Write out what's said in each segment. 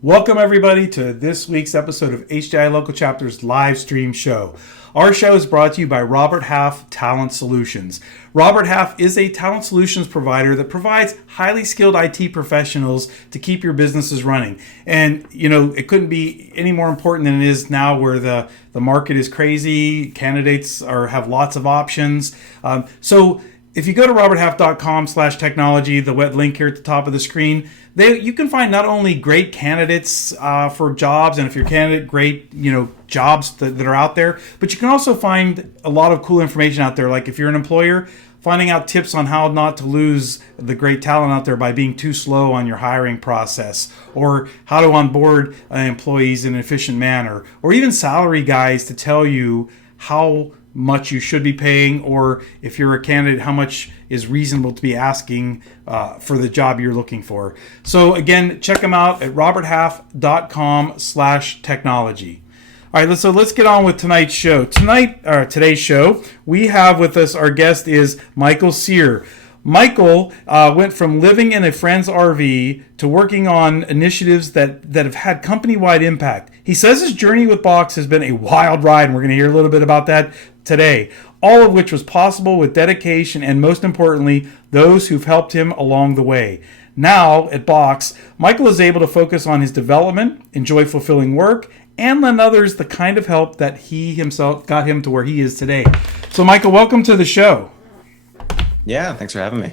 Welcome, everybody, to this week's episode of HDI Local Chapter's live stream show. Our show is brought to you by Robert Half Talent Solutions. Robert Half is a talent solutions provider that provides highly skilled IT professionals to keep your businesses running. And, it couldn't be any more important than it is now where the market is crazy. Candidates have lots of options. So if you go to roberthalf.com/technology, the web link here at the top of the screen, you can find not only great candidates for jobs, and if you're a candidate, great jobs that are out there, but you can also find a lot of cool information out there. Like if you're an employer, finding out tips on how not to lose the great talent out there by being too slow on your hiring process, or how to onboard employees in an efficient manner, or even salary guides to tell you how much you should be paying, or if you're a candidate, how much is reasonable to be asking for the job you're looking for. So again, check them out at roberthalf.com/technology. All right, let's get on with tonight's show. Today's show, we have with us, our guest is Michael Sear. Michael went from living in a friend's RV to working on initiatives that have had company-wide impact. He says his journey with Box has been a wild ride, and we're going to hear a little bit about that today, all of which was possible with dedication and, most importantly, those who've helped him along the way. Now, at Box, Michael is able to focus on his development, enjoy fulfilling work, and lend others the kind of help that he himself got him to where he is today. So, Michael, welcome to the show. Yeah, thanks for having me.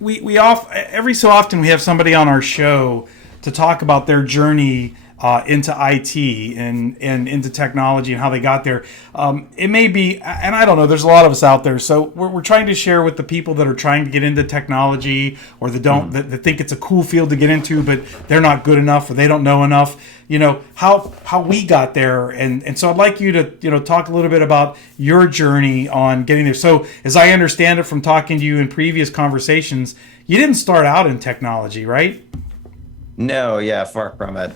We every so often we have somebody on our show to talk about their journey into IT and into technology and how they got there. It may be, and I don't know, there's a lot of us out there, so we're trying to share with the people that are trying to get into technology, or that think it's a cool field to get into, but they're not good enough or they don't know enough, how we got there. And so I'd like you to, talk a little bit about your journey on getting there. So as I understand it from talking to you in previous conversations, you didn't start out in technology, right? No, yeah, far from it.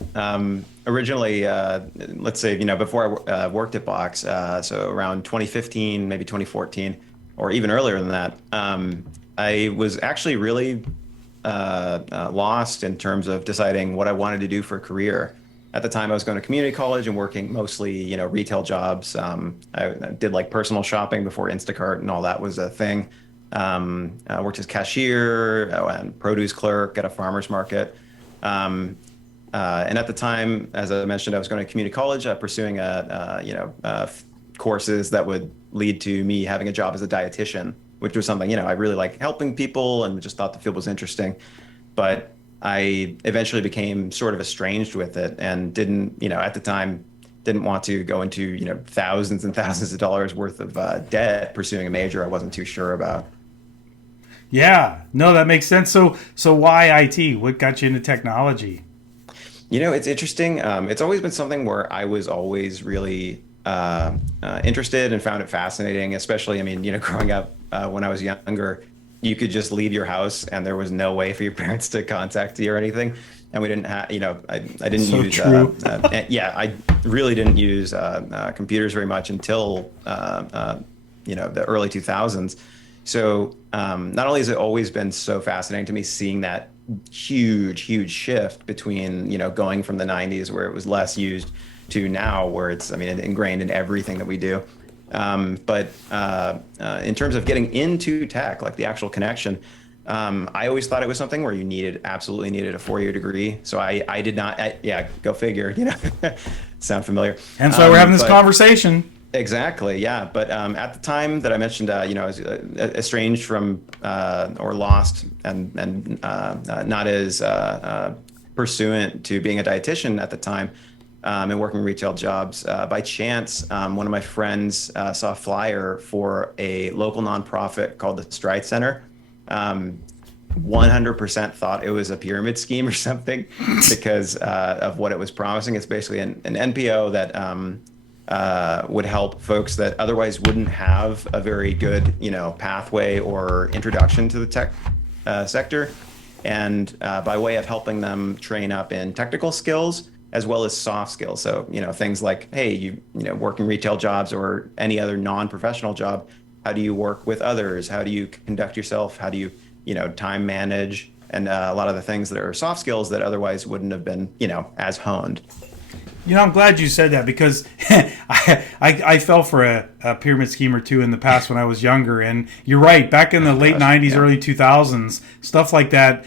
Originally, let's say, before I worked at Box, so around 2015, maybe 2014, or even earlier than that, I was actually really lost in terms of deciding what I wanted to do for a career. At the time, I was going to community college and working mostly, retail jobs. I did like personal shopping before Instacart and all that was a thing. I worked as cashier and produce clerk at a farmer's market. And at the time, as I mentioned, I was going to community college, pursuing courses that would lead to me having a job as a dietitian, which was something, I really like helping people and just thought the field was interesting. But I eventually became sort of estranged with it and didn't, at the time, didn't want to go into, thousands and thousands of dollars worth of debt pursuing a major I wasn't too sure about. Yeah, no, that makes sense. So why IT? What got you into technology? It's interesting. It's always been something where I was always really interested and found it fascinating, especially, growing up when I was younger, you could just leave your house and there was no way for your parents to contact you or anything. And we didn't have, I didn't So use, true. I really didn't use computers very much until, the early 2000s. So not only has it always been so fascinating to me seeing that huge shift between, going from the 90s where it was less used to now where it's, ingrained in everything that we do. But in terms of getting into tech, like the actual connection, I always thought it was something where you absolutely needed a 4-year degree. So I did not, go figure, sound familiar. And so we're having this conversation. Exactly, yeah. But at the time that I mentioned, I was estranged from or lost and not as pursuant to being a dietitian at the time and working retail jobs. By chance, one of my friends saw a flyer for a local nonprofit called the Stride Center. 100% thought it was a pyramid scheme or something because of what it was promising. It's basically an NPO that would help folks that otherwise wouldn't have a very good, pathway or introduction to the tech sector. And by way of helping them train up in technical skills as well as soft skills. So, things like, hey, working retail jobs or any other non-professional job, how do you work with others? How do you conduct yourself? How do you, time manage? and a lot of the things that are soft skills that otherwise wouldn't have been, as honed. I'm glad you said that because I fell for a pyramid scheme or two in the past when I was younger. And you're right, back in the late 90s, early 2000s, stuff like that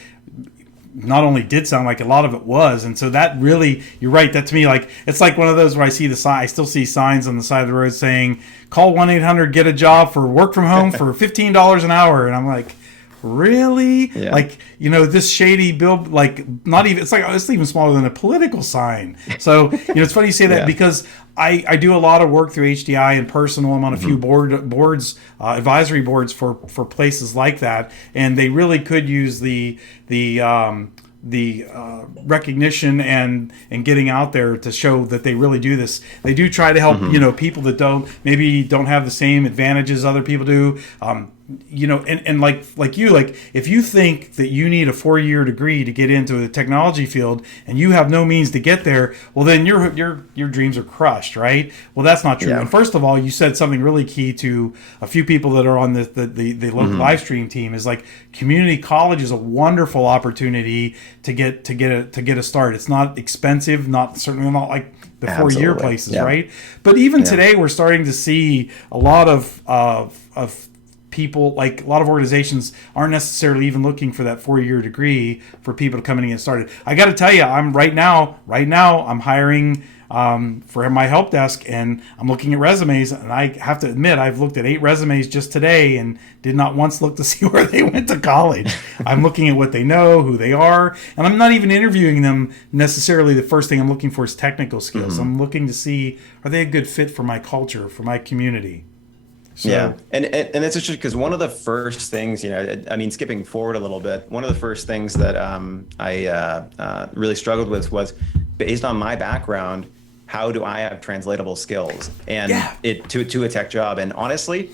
not only did sound like, a lot of it was. And so that really, you're right, that to me, like, it's like one of those where I see the sign, I still see signs on the side of the road saying, call 1-800, get a job for work from home for $15 an hour. And I'm like, really? Yeah. Like, this shady bill, like, not even, it's even smaller than a political sign. So, it's funny you say that because I do a lot of work through HDI and personal. I'm on a few boards, advisory boards for places like that, and they really could use the recognition and getting out there to show that they really do this. They do try to help people that don't have the same advantages other people do. And like you, like if you think that you need a 4-year degree to get into the technology field and you have no means to get there, well then your dreams are crushed, right? Well, that's not true. And first of all, you said something really key to a few people that are on the local live stream team is like community college is a wonderful opportunity to get a start. It's not expensive, certainly not like the 4-year places, right? But even today, we're starting to see a lot of people, like a lot of organizations aren't necessarily even looking for that 4-year degree for people to come in and get started. I got to tell you, I'm right now I'm hiring for my help desk, and I'm looking at resumes, and I have to admit I've looked at 8 resumes just today and did not once look to see where they went to college. I'm looking at what they know, who they are, and I'm not even interviewing them necessarily. The first thing I'm looking for is technical skills. I'm looking to see, are they a good fit for my culture, for my community? So. Yeah, and it's interesting because one of the first things, skipping forward a little bit, one of the first things that I really struggled with was based on my background, how do I have translatable skills and to a tech job? And honestly,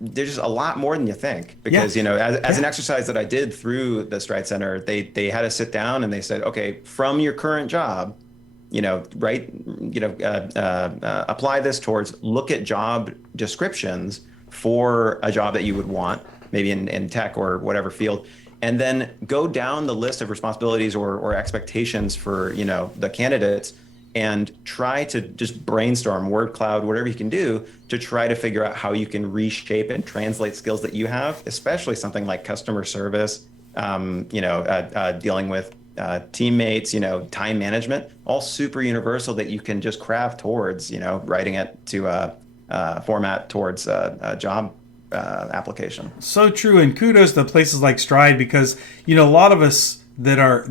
there's just a lot more than you think because, as an exercise that I did through the Stride Center, they had us sit down and they said, okay, from your current job, apply this towards look at job descriptions for a job that you would want, maybe in tech or whatever field, and then go down the list of responsibilities or expectations for, the candidates and try to just brainstorm, word cloud, whatever you can do to try to figure out how you can reshape and translate skills that you have, especially something like customer service, dealing with teammates, time management, all super universal that you can just craft towards, writing it to a format towards a job application. So true. And kudos to places like Stride because, a lot of us that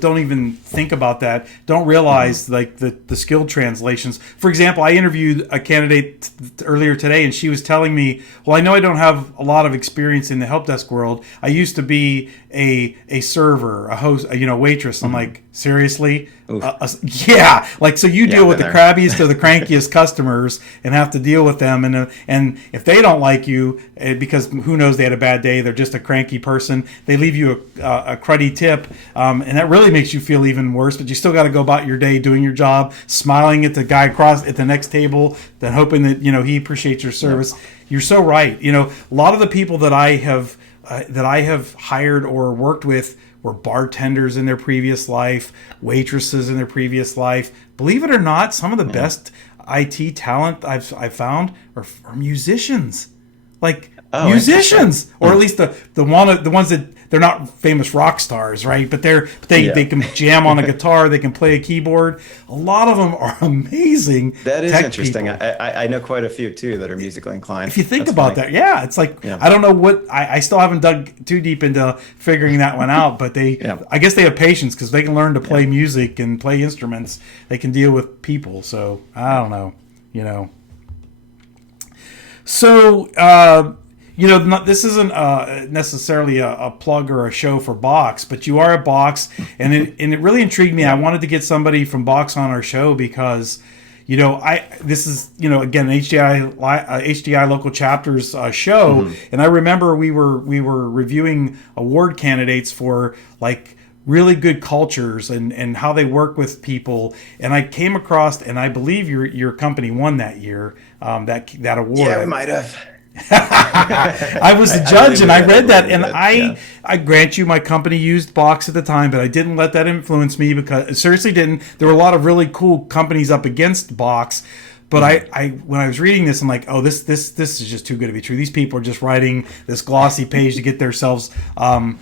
don't even think about that, don't realize like the skill translations. For example, I interviewed a candidate earlier today, and she was telling me, well, I know I don't have a lot of experience in the help desk world. I used to be a server, a host, waitress. I'm like, seriously? Yeah, like so you deal with the crabbiest or the crankiest customers and have to deal with them, and if they don't like you because who knows, they had a bad day, they're just a cranky person, they leave you a cruddy tip, and that really makes you feel even worse. But you still got to go about your day doing your job, smiling at the guy across at the next table, then hoping that he appreciates your service. You're so right. A lot of the people that I have hired or worked with were bartenders in their previous life, waitresses in their previous life. Believe it or not, some of the best IT talent I've found are musicians. Like musicians, or at least the ones that they're not famous rock stars, right? But they can jam on a guitar, they can play a keyboard. A lot of them are amazing. That is interesting. I know quite a few too that are musically inclined. If you think about that, it's like I don't know what I still haven't dug too deep into figuring that one out, but I guess they have patience because they can learn to play music and play instruments. They can deal with people. So I don't know, So, this isn't necessarily a plug or a show for Box, but you are at Box, and it really intrigued me. I wanted to get somebody from Box on our show because, this is again HDI local chapters show, and I remember we were reviewing award candidates for like really good cultures and how they work with people, and I came across, and I believe your company won that year that award. Yeah, we might have. I was the I judge, believe and it. I read that, believe and it. Yeah. I grant you, my company used Box at the time, but I didn't let that influence me because it seriously didn't. There were a lot of really cool companies up against Box, but I when I was reading this, I'm like, oh, this is just too good to be true. These people are just writing this glossy page to get themselves in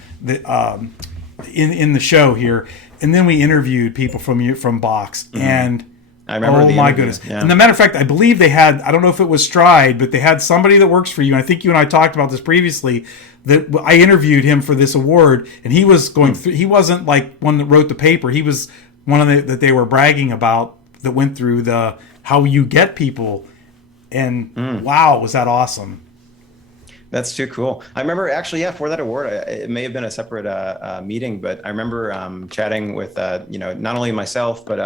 the show here, and then we interviewed people from Box, and I remember oh the my interview. goodness! Yeah. And the matter of fact, I believe they had, I don't know if it was Stride, but they had somebody that works for you. And I think you and I talked about this previously. That I interviewed him for this award, and he was going through. He wasn't like one that wrote the paper. He was one of that they were bragging about that went through the how you get people. And wow, was that awesome! That's too cool. I remember actually, yeah, for that award, it may have been a separate meeting, but I remember chatting with, not only myself, but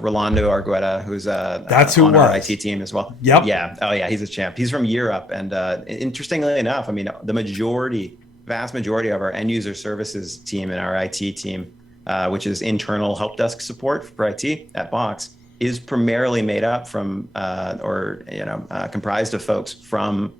Rolando Argueta, who's That's who it on our was. IT team as well. Yep. Yeah. Oh, yeah. He's a champ. He's from Europe. And interestingly enough, I mean, the vast majority of our end user services team and our IT team, which is internal help desk support for IT at Box, is primarily made up from comprised of folks from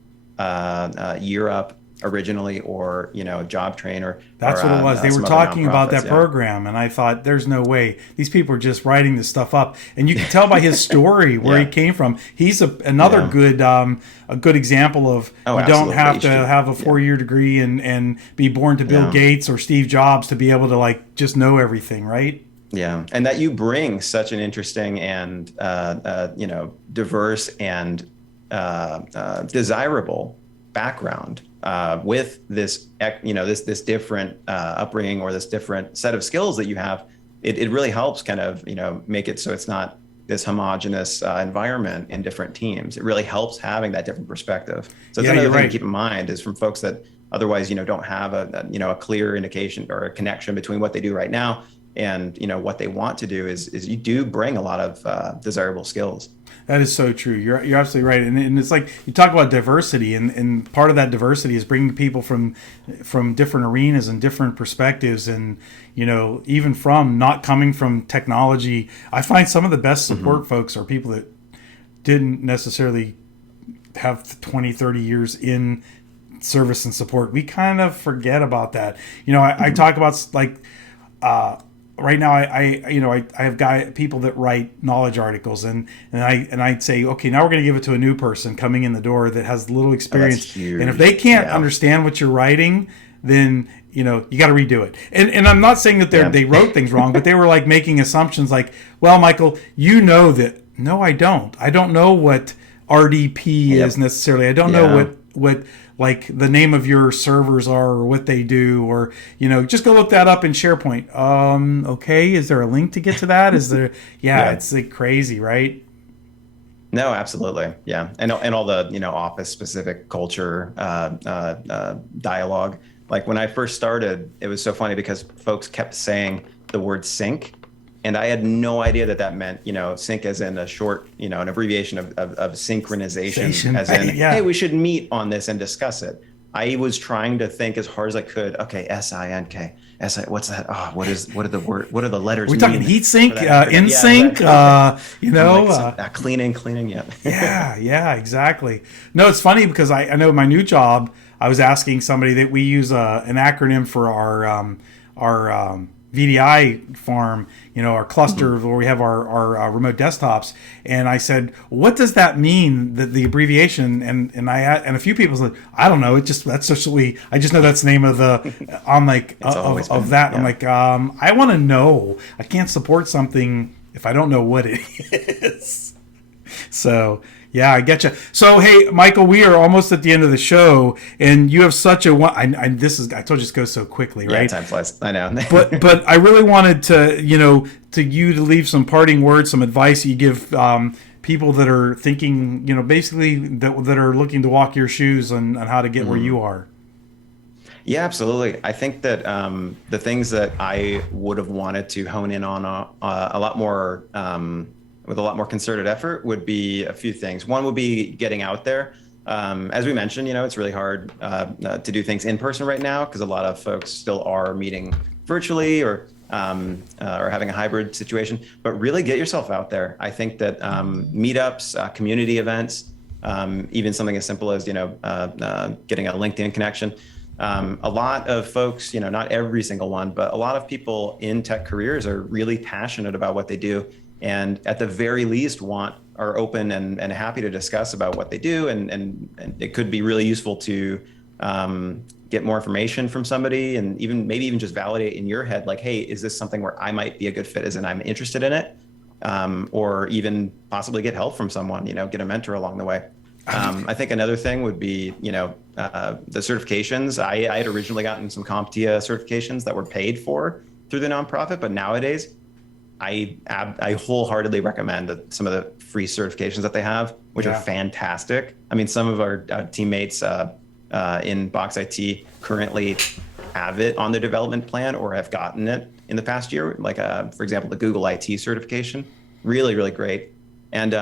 Europe originally, or job train, or That's what it was. They were some other talking about nonprofits, that program, and I thought, "There's no way these people are just writing this stuff up." And you can tell by his story where he came from. He's another good a good example of you don't absolutely. have to have a 4-year degree and be born to Bill Gates or Steve Jobs to be able to like just know everything, right? Yeah, and that you bring such an interesting and diverse and desirable background with this this different upbringing, or this different set of skills that you have. It really helps kind of make it so it's not this homogenous environment in different teams. It really helps having that different perspective. So it's another thing to keep in mind is from folks that otherwise don't have a clear indication or a connection between what they do right now and what they want to do, is you do bring a lot of desirable skills. That is so true. You're absolutely right, and it's like you talk about diversity, and part of that diversity is bringing people from different arenas and different perspectives, and even from not coming from technology. I find some of the best support folks are people that didn't necessarily have 20, 30 years in service and support. We kind of forget about that. I talk about like. Right now, I have people that write knowledge articles, and I'd say, okay, now we're going to give it to a new person coming in the door that has little experience, and if they can't understand what you're writing, then you got to redo it. And I'm not saying that they wrote things wrong, but they were like making assumptions, like, well, Michael, that. No, I don't. I don't know what RDP is necessarily. I don't know what like the name of your servers are, or what they do, or just go look that up in SharePoint. Okay, is there a link to get to that? Is there? It's like crazy, right? No, absolutely, yeah, and all the office specific culture dialogue. Like when I first started, it was so funny because folks kept saying the word sync, and I had no idea that meant, sync as in a short, an abbreviation of synchronization, as in, hey, we should meet on this and discuss it. I was trying to think as hard as I could. Okay, SINK. What's that? Oh, what are the letters? We're talking heat sink, in sync, cleaning, yeah. Yeah, exactly. No, it's funny because I know my new job, I was asking somebody that we use an acronym for our VDI farm, our cluster where we have our remote desktops. And I said, what does that mean, the abbreviation? And a few people said, I don't know. That's just I just know that's the name of the, I'm like, of that. Yeah. I'm like, I want to know. I can't support something if I don't know what it is. So, yeah, I get you. So, hey, Michael, we are almost at the end of the show, and you have such a I told you this goes so quickly, right? Yeah, time flies. I know. but I really wanted to, to leave some parting words, some advice you give people that are thinking, basically that are looking to walk your shoes on how to get where you are. Yeah, absolutely. I think that the things that I would have wanted to hone in on a lot more with a lot more concerted effort would be a few things. One would be getting out there. As we mentioned, it's really hard to do things in person right now because a lot of folks still are meeting virtually or having a hybrid situation. But really get yourself out there. I think that meetups, community events, even something as simple as, getting a LinkedIn connection. A lot of folks, not every single one, but a lot of people in tech careers are really passionate about what they do. And at the very least are open and happy to discuss about what they do. And it could be really useful to get more information from somebody, and maybe even just validate in your head, like, hey, is this something where I might be a good fit, as in I'm interested in it? Or even possibly get help from someone, get a mentor along the way. I think another thing would be, the certifications. I had originally gotten some Comptia certifications that were paid for through the nonprofit, but nowadays I wholeheartedly recommend some of the free certifications that they have, which are fantastic. I mean, some of our teammates in Box IT currently have it on their development plan or have gotten it in the past year. Like, for example, the Google IT certification, really, really great. And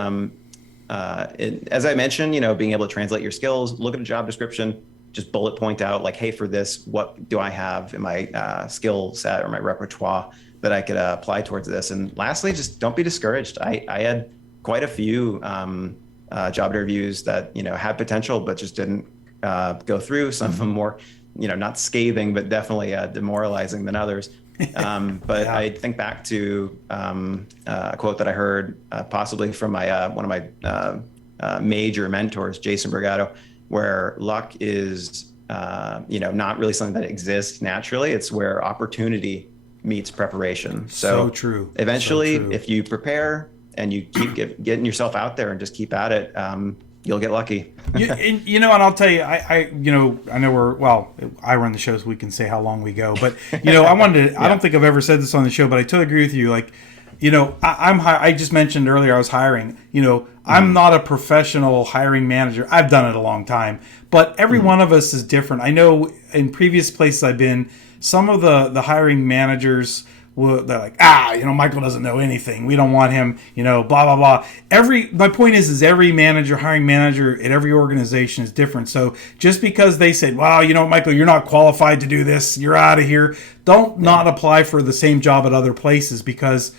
as I mentioned, being able to translate your skills, look at a job description, just bullet point out, like, hey, for this, what do I have in my skill set or my repertoire that I could apply towards this? And lastly, just don't be discouraged. I had quite a few job interviews that, had potential, but just didn't go through. Some of them more, not scathing, but definitely demoralizing than others. But I think back to a quote that I heard possibly from one of my major mentors, Jason Brigado, where luck is not really something that exists naturally. It's where opportunity meets prepreration. So true. Eventually, So true. if you prepare and you keep getting yourself out there and just keep at it, you'll get lucky. And I'll tell you, I know I run the show, so we can say how long we go, but I wanted to, I don't think I've ever said this on the show, but I totally agree with you. Like, I just mentioned earlier I was hiring. I'm not a professional hiring manager. I've done it a long time, but every one of us is different. I know in previous places I've been, some of the hiring managers, they're like, Michael doesn't know anything. We don't want him, blah, blah, blah. My point is every hiring manager at every organization is different. So just because they said, well, Michael, you're not qualified to do this, you're out of here. Don't not apply for the same job at other places, because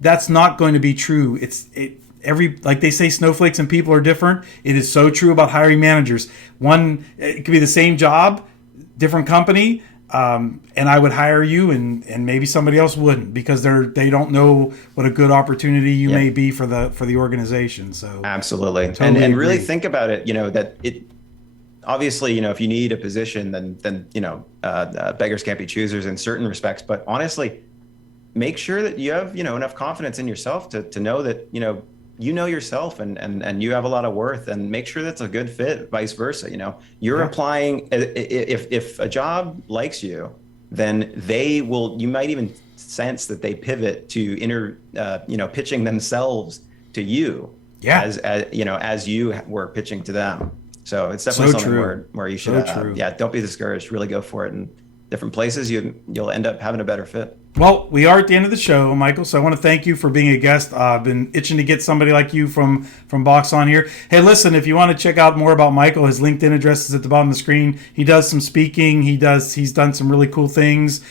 that's not going to be true. Like they say, snowflakes and people are different. It is so true about hiring managers. It could be the same job, different company. And I would hire you, and maybe somebody else wouldn't, because they don't know what a good opportunity you may be for the organization. So absolutely, totally and really think about it. That it obviously, if you need a position, then beggars can't be choosers in certain respects. But honestly, make sure that you have enough confidence in yourself to know that you know yourself, and you have a lot of worth, and make sure that's a good fit, vice versa. You're applying, if a job likes you, then you might even sense that they pivot to pitching themselves to you as you were pitching to them. So it's definitely something where you should, don't be discouraged, really go for it. And different places, you'll end up having a better fit. Well, we are at the end of the show, Michael, so I want to thank you for being a guest. I've been itching to get somebody like you from Box on here. Hey, listen, if you want to check out more about Michael, his LinkedIn address is at the bottom of the screen. He does some speaking. He's done some really cool things.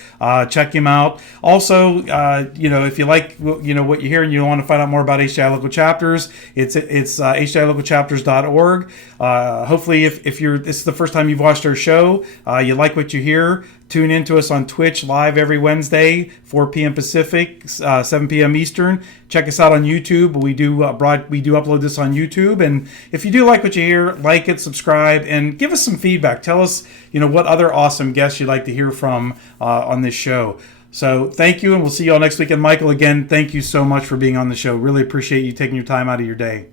Check him out. Also, if you like what you hear and you want to find out more about HDI local chapters, it's hdilocalchapters.org. Hopefully, if this is the first time you've watched our show, you like what you hear, tune in to us on Twitch live every Wednesday, 4 p.m. Pacific, 7 p.m. Eastern. Check us out on YouTube. We do upload this on YouTube. And if you do like what you hear, like it, subscribe, and give us some feedback. Tell us, what other awesome guests you'd like to hear from on this show. So thank you, and we'll see you all next week. And Michael, again, thank you so much for being on the show. Really appreciate you taking your time out of your day.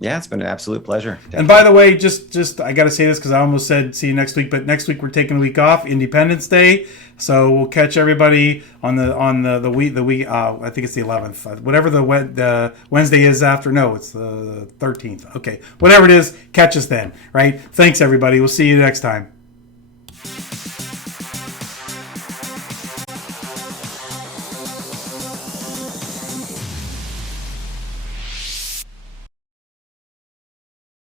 Yeah, it's been an absolute pleasure. Definitely. And by the way, just I got to say this because I almost said see you next week, but next week we're taking a week off, Independence Day. So we'll catch everybody on the week. I think it's the 11th, whatever the Wednesday is after. No, it's the 13th. Okay, whatever it is, catch us then. Right? Thanks everybody. We'll see you next time.